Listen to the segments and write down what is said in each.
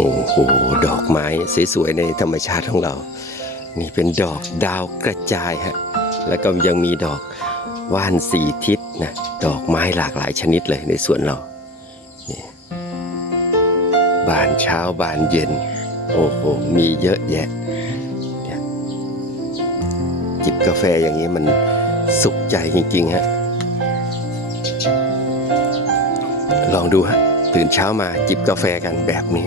โอ้โห ดอกไม้สวยๆในธรรมชาติของเรา นี่เป็นดอกดาวกระจายฮะ แล้วก็ยังมีดอกว่านสีทิศนะ ดอกไม้หลากหลายชนิดเลยในสวนเรา นี่ บานเช้าบานเย็น โอ้โห มีเยอะแยะ จิบกาแฟอย่างนี้มันสุขใจจริงๆฮะ ลองดูฮะ ตื่นเช้ามาจิบกาแฟกันแบบนี้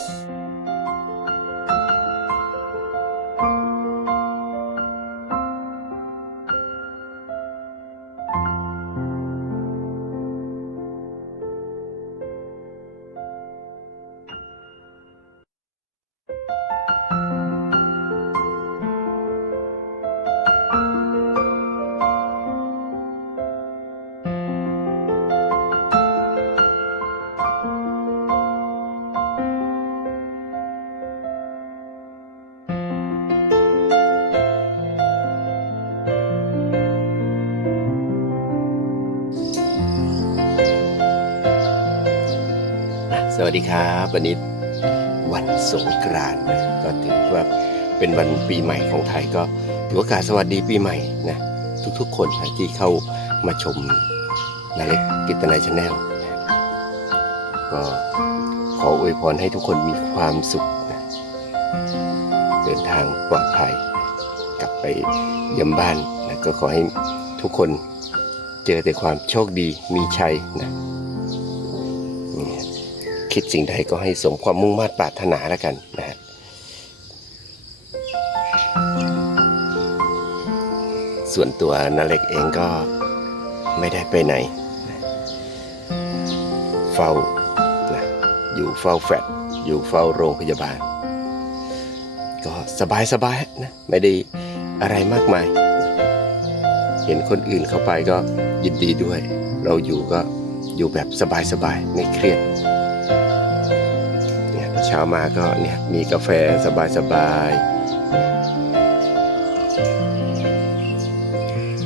วัสดีครับวันนี้วันสงกรานต์นะก็ถือว่าเป็นวันปีใหม่ของไทยก็ถือโอกาสสวัสดีปีใหม่นะทุกๆคนนะที่เข้ามาชมนาเล็กกิตนายชาแนลก็ขออวยพรให้ทุกคนมีความสุขนะเดินทางปลอดภัย กลับไปเยี่ยมบ้านนะก็ขอให้ทุกคนเจอแต่ความโชคดีมีชัยนะนี่ คิดสิ่งใดก็ให้สมความมุ่งมา่ปรารถนาแล้วกันนะฮะส่วนตัวนาเล็กเองก็ไม่ได้ไปไหน เฝ้านะอยู่เฝ้าแฟลตอยู่เฝ้าโรงพยาบาล ก็สบายสบายๆนะไม่ได้อะไรมากมาย เห็นคนอื่นเข้าไปก็ยินดีด้วย เราอยู่ก็อยู่แบบสบายๆไม่เครียด ช้ามาก็เนี่ยมีกาแฟสบายๆ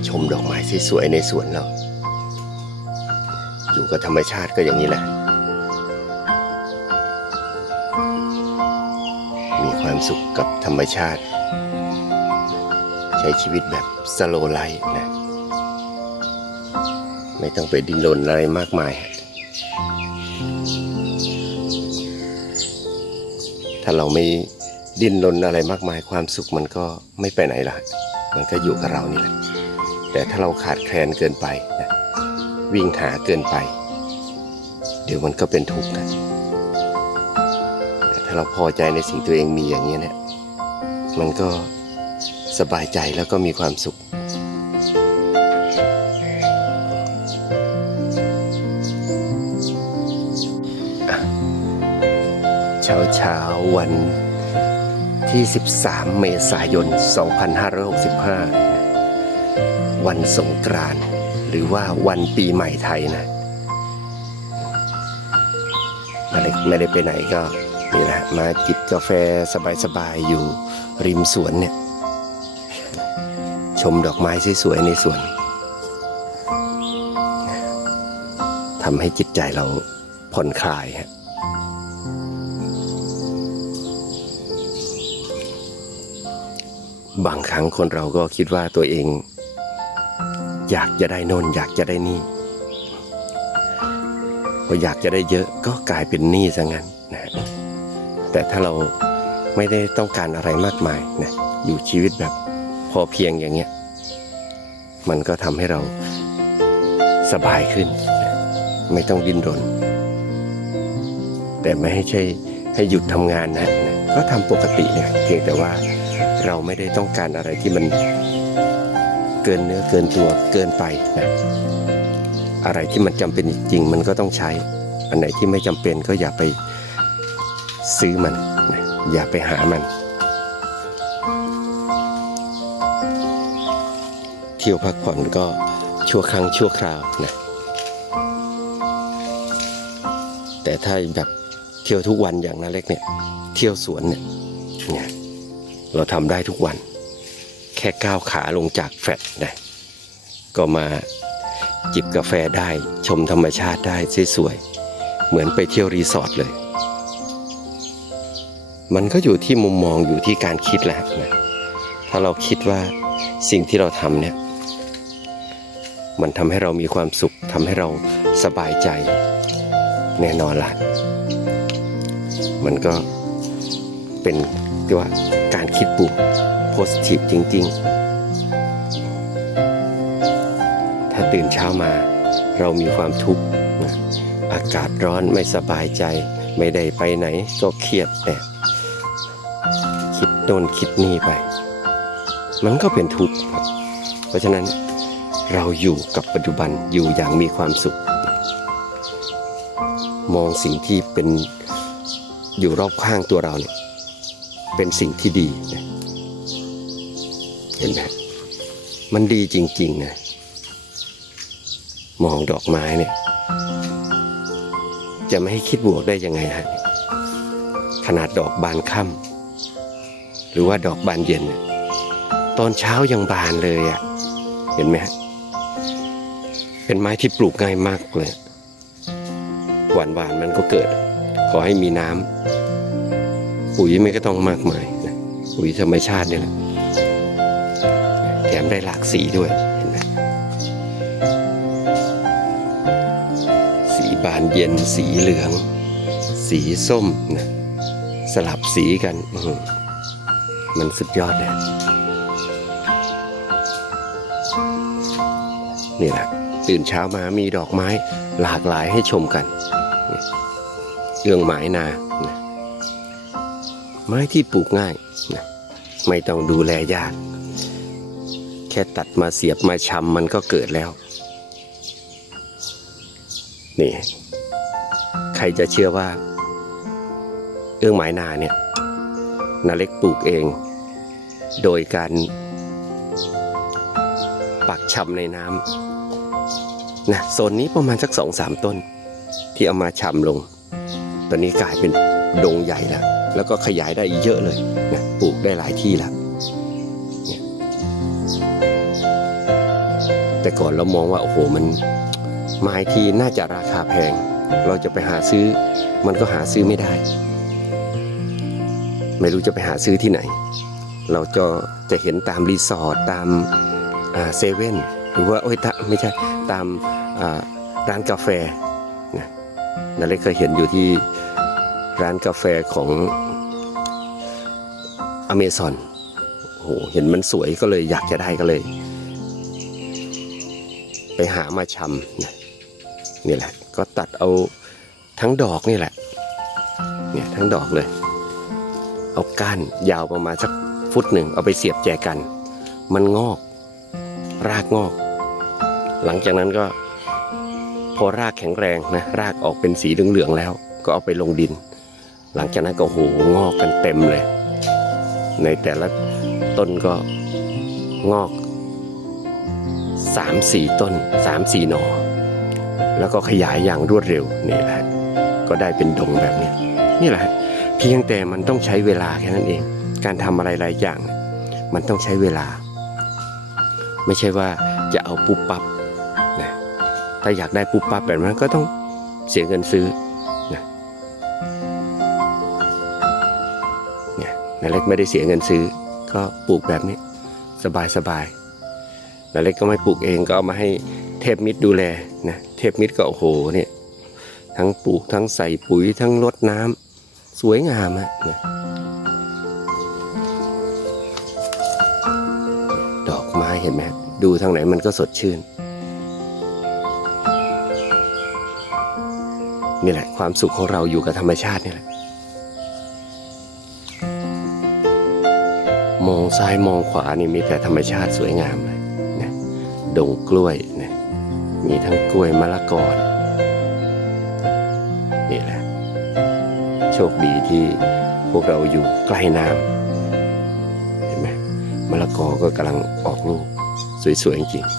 ชมดอกไม้สวยๆในสวนเรา อยู่กับธรรมชาติก็อย่างนี้แหละ มีความสุขกับธรรมชาติ ใช้ชีวิตแบบสโลไลฟ์นะ ไม่ต้องไปดิ้นรนอะไรมากมาย ถ้าเราไม่ดิ้นรนอะไรมากมายความสุขมันก็ไม่ไปไหนละมันก็อยู่กับเรานี่แหละ แต่ถ้าเราขาดแคลนเกินไปนะวิ่งหาเกินไป เดี๋ยวมันก็เป็นทุกข์นะแต่ถ้าเราพอใจในสิ่งตัวเองมีอย่างนี้เนี่ยมันก็สบายใจแล้วก็มีความสุข เช้าวันที่ 13 เมษายน 2565 วันสงกรานต์หรือว่าวันปีใหม่ไทยนะไม่ได้ไม่ได้ไปไหนก็นี่แหละมาจิบกาแฟสบายๆ อยู่ริมสวนเนี่ย ชมดอกไม้สวยๆในสวนทำให้จิตใจเราผ่อนคลายฮะ บางครั้งคนเราก็คิดว่าตัวเอง อยากจะได้น่นอยากจะได้นี่พออยากจะได้เยอะก็กลายเป็นหนี้ซะงั้นนะฮะแต่ถ้าเราไม่ได้ต้องการอะไรมากมายนะอยู่ชีวิตแบบพอเพียงอย่างเงี้ย มันก็ทำให้เราสบายขึ้น ไม่ต้องดิ้นรน แต่ไม่ให้ใช่ให้หยุดทำงานนะนะก็ทำปกติเนี่ยเพียงแต่ว่า เราไม่ได้ต้องการอะไรที่มันเกินเนื้อเกินตัวเกินไปนะอะไรที่มันจำเป็นจริงมันก็ต้องใช้ อันไหนที่ไม่จำเป็นก็อย่าไปซื้อมันนะอย่าไปหามัน เที่ยวพักผ่อนก็ชั่วครั้งชั่วคราวนะแต่ถ้าแบบเที่ยวทุกวันอย่างนาเล็กเนี่ย เที่ยวสวนเนี่ยเนี่ย เราทำได้ทุกวัน แค่ก้าวขาลงจากแฟลตนะก็มาจิบกาแฟได้ชมธรรมชาติได้สวยๆเหมือนไปเที่ยวรีสอร์ทเลย มันก็อยู่ที่มุมมองอยู่ที่การคิดแหละนะถ้าเราคิดว่าสิ่งที่เราทำเนี่ยมันทำให้เรามีความสุขทำให้เราสบายใจแน่นอนละมันก็เป็น กว่าการคิดบวกโพสทีฟจริง ๆ ถ้าตื่นเช้ามาเรามีความทุกข์อากาศร้อนไม่สบายใจ ไม่ได้ไปไหนก็เครียดเนี่ยคิดโน่นคิดนี่ไป มันก็เป็นทุกข์เพราะฉะนั้นเราอยู่กับปัจจุบันอยู่อย่างมีความสุข มองสิ่งที่เป็นอยู่รอบข้างตัวเราเนี่ย เป็นสิ่งที่ดีนะเห็นไหมมันดีจริงๆนะมองดอกไม้เนี่ย จะไม่ให้คิดบวกได้ยังไงฮะขนาดดอกบานค่ำหรือว่าดอกบานเย็น ตอนเช้ายังบานเลยอะ่ะเห็นไหมฮะเป็นไม้ที่ปลูกง่ายมากเลยหวานหวานๆมันก็เกิด ขอให้มีน้ำ ปุ๋ยไม่ก็ต้องมากมายนะปุ๋ยธรรมชาตินี่แหละแถมได้หลากสีด้วยเห็นไหมสีบานเย็นสีเหลือง สีส้มนะสลับสีกันมันสุดยอดเลยนี่แหละตื่นเช้ามามีดอกไม้หลากหลายให้ชมกัน เอื้องไม้นา ไม้ที่ปลูกง่ายนะไม่ต้องดูแลยาก แค่ตัดมาเสียบมาชำมันก็เกิดแล้ว นี่ ใครจะเชื่อว่า เอื้องไม้นาเนี่ยนาเล็กปลูกเอง โดยการ ปักชำในน้ำนะโซนนี้ประมาณสักสองสามต้น ที่เอามาชำลง ตอนนี้กลายเป็นดงใหญ่แล้ว แล้วก็ขยายได้เยอะเลยนะปลูกได้หลายที่แล้วแต่ก่อนเรามองว่าโอ้โหมันไม้ที่น่าจะราคาแพง เราจะไปหาซื้อ มันก็หาซื้อไม่ได้ ไม่รู้จะไปหาซื้อที่ไหน เราจะจะเห็นตามรีสอร์ทตามเซเว่นหรือว่าโอ้ยไม่ใช่ตามร้านกาแฟนะนั่นเลยเคยเห็นอยู่ที่ร้านกาแฟของ อเมซอนโอ้โหเห็นมันสวยก็เลยอยากจะได้ก็เลย ไปหามาชำนี่แหละ ก็ตัดเอาทั้งดอกนี่แหละเนี่ยทั้งดอกเลย เอาก้านยาวประมาณสักฟุตหนึ่งเอาไปเสียบแจกัน มันงอก รากงอก หลังจากนั้นก็ พอรากแข็งแรงนะรากออกเป็นสีเหลืองๆแล้ว ก็เอาไปลงดิน หลังจากนั้นก็โหงอกกันเต็มเลย ในแต่ละต้นก็งอกสามสี่ต้นสามสี่หน่อ แล้วก็ขยายอย่างรวดเร็วนี่แหละก็ได้เป็นดงแบบนี้ นี่แหละ เพียงแต่มันต้องใช้เวลาแค่นั้นเอง การทำอะไรหลายอย่าง มันต้องใช้เวลา ไม่ใช่ว่าจะเอาปุ๊บปั๊บนะถ้าอยากได้ปุ๊บปั๊บแบบนั้นก็ต้องเสียเงินซื้อ นี่ยนาเล็กไม่ได้เสียเงินซื้อ ก็ปลูกแบบนี้สบายสบายนาเล็กก็ไม่ปลูกเองก็เอามาให้เทพมิตรดูแลนะเทพมิตรก็โอ้โหเนี่ยทั้งปลูกทั้งใส่ปุ๋ยทั้งรดน้ำสวยงามอะนะดอกไม้เห็นไหมดูทางไหนมันก็สดชื่นนี่แหละความสุขของเราอยู่กับธรรมชาตินี่แหละ มองซ้ายมองขวานี่มีแต่ธรรมชาติสวยงามเลยนะดงกล้วยนะมีทั้งกล้วยมะละกอนี่แหละ โชคดีที่พวกเราอยู่ใกล้น้ำเห็นไหมมะละกอก็กำลังออกลูก สวยๆจริงๆ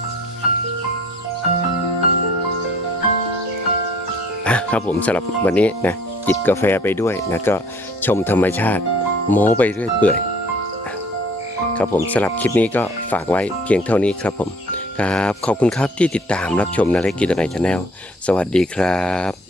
อะครับผมสำหรับวันนี้นะจิบกาแฟไปด้วยนะก็ชมธรรมชาติโม้ไปเรื่อยเปื่อย ครับผมสำหรับคลิปนี้ก็ฝากไว้เพียงเท่านี้ครับผมครับ ขอบคุณครับที่ติดตามรับชมนาเล็กกิจในชาแนลสวัสดีครับ